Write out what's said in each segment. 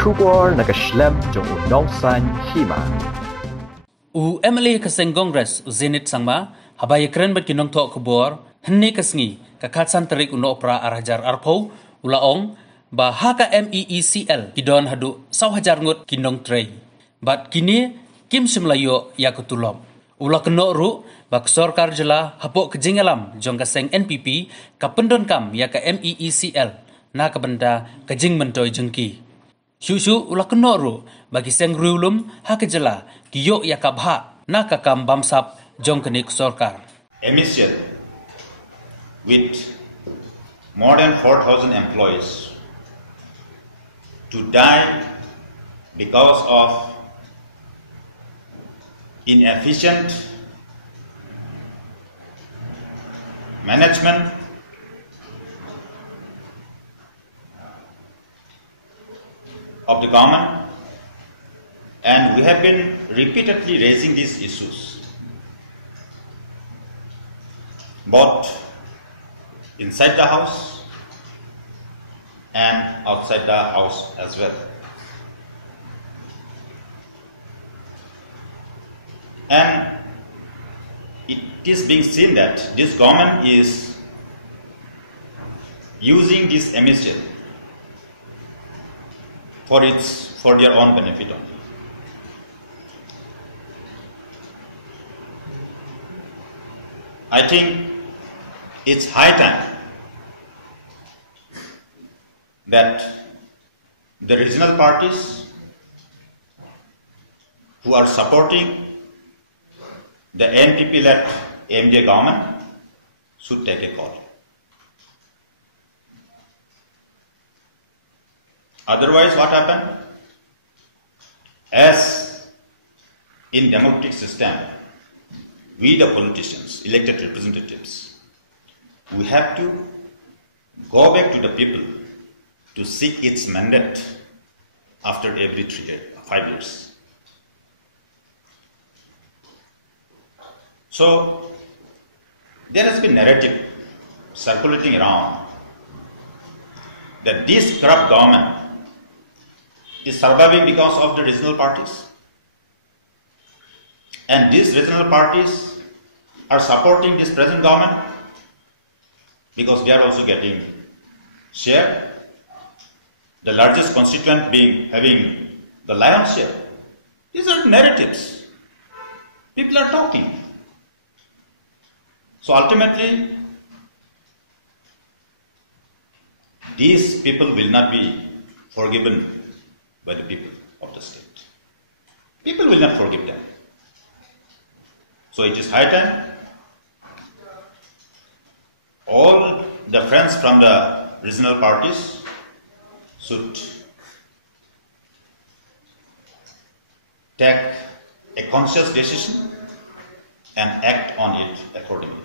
Kubor nakaslem jong unongsan Hima. MLA ka Seng Congress Zenith sangma habay kren bat kinong to kubor henni kasngi ka katsan tarik uno opera arhajar arpo ulaong Bhah ka MEECL kidon hadu 1,000 ngut kinong tray bat kini kim simlayo yakutulom ula keno ru bak Sorkar Jylla hapok kejingalam jong ka Seng NPP ka pendon kam ya ka MEECL na ka benda kejing mentoy jengki Shushu ula keno ru bagi Seng Riewlum ha ka Jylla kiyo ya ka Bhah na ka kam Bamsap jong kenik Sorkar MEECL with more than 4,000 employees to die because of inefficient management of the government, and we have been repeatedly raising these issues, both inside the house and outside the house as well. And it is being seen that this government is using this MEECL for their own benefit only. I think it's high time that the regional parties who are supporting the NPP-led AMJ government should take a call. Otherwise, what happened? As in democratic system, we the politicians, elected representatives, we have to go back to the people to seek its mandate after every 5 years. So, there has been narrative circulating around that this corrupt government is surviving because of the regional parties. And these regional parties are supporting this present government because they are also getting share. The largest constituent having the lion's share. These are narratives. People are talking. So ultimately, these people will not be forgiven by the people of the state. People will not forgive them. So it is high time all the friends from the regional parties should take a conscious decision and act on it accordingly.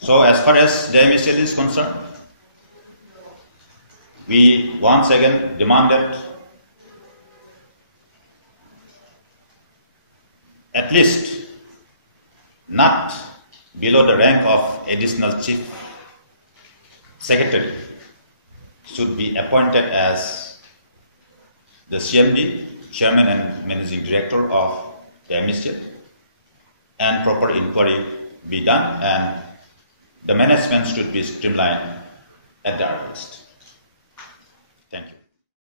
So as far as the MEECL is concerned, we once again demand that at least not below the rank of additional chief secretary should be appointed as the CMD, chairman and managing director of the MEECL, and proper inquiry be done, and the management should be streamlined at the earliest. Thank you.